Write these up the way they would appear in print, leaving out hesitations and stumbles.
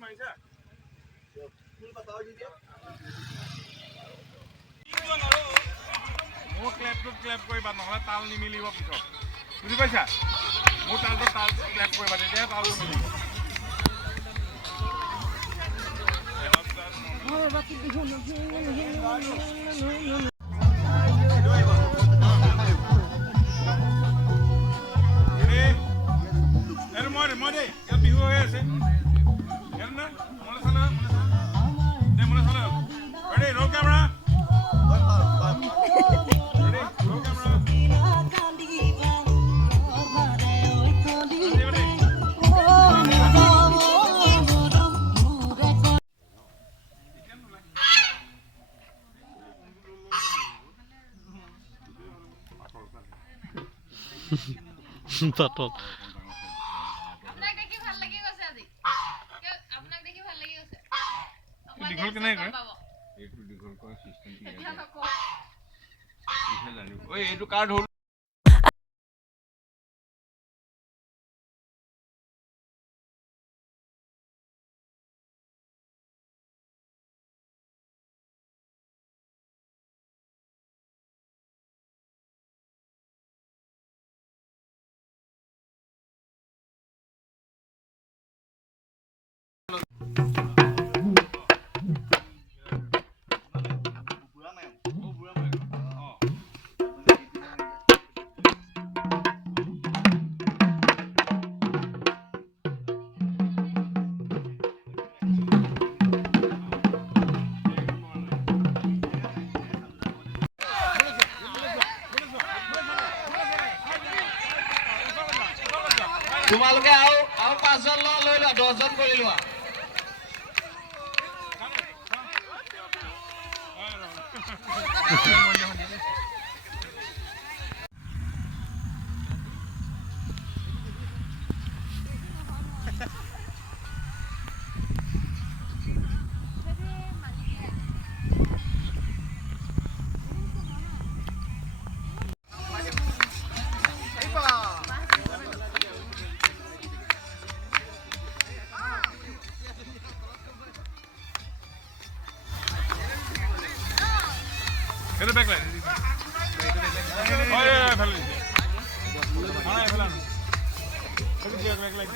মোৰ ক্লেপটোত ক্লেপ কৰিবা নহ'লে তাল নিমিলিব পিছত বুজি পাইছা মোৰ তালটোত তাল ক্লেপ কৰিবা তেতিয়াহে তালটো মিলিব মই দেই ইয়াত বিহু হৈ আছে Ready, roll camera. Ready, roll camera. Patol. আপোনাক দেখি ভাল লাগি গৈছে আজি আপোনাক দেখি ভাল লাগি গৈছে দীঘল কেনে কৰে এইটো দীঘল কৰা সিস্টেম কি আছে ইহে জানিব ঐ এইটো কাৰ্ড হ'ল তোমালোকে আৰু 5 জন লৈ লোৱা 10 জন কৰি লোৱা Get it back line. Oh yeah, fell in. Ah, fell on. Get it back line.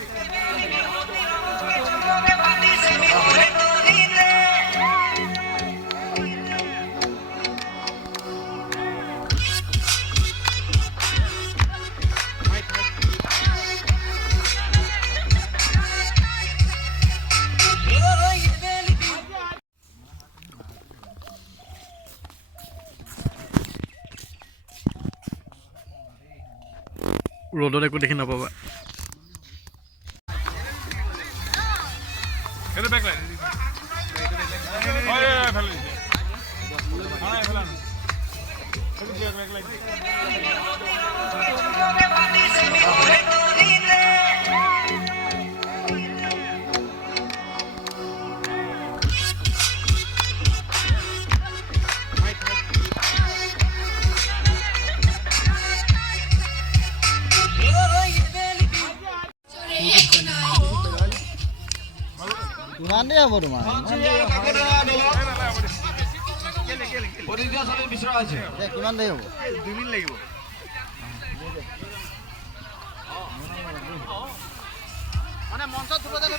ৰ'দত একো দেখি নাপাবা Get it back line. Oh yeah, fell in. Ah, fell on. Get it back line. কিমান দেৰি হ'ব তোমাৰ কিমান দেৰি হ'ব 2 মিনিট লাগিব মানে মঞ্চত থব যাব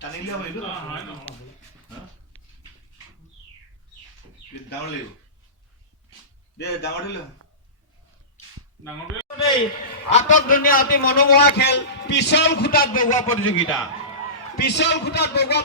টানিলে হ'ব এইটো ডাঙৰ লাগিব দে ডাঙৰ দিলে আটক ধুনীয়া অতি মনোমোহা খেল পিছল খুঁটাত বগোৱা প্ৰতিযোগিতা পিছল খুঁটাত বগোৱা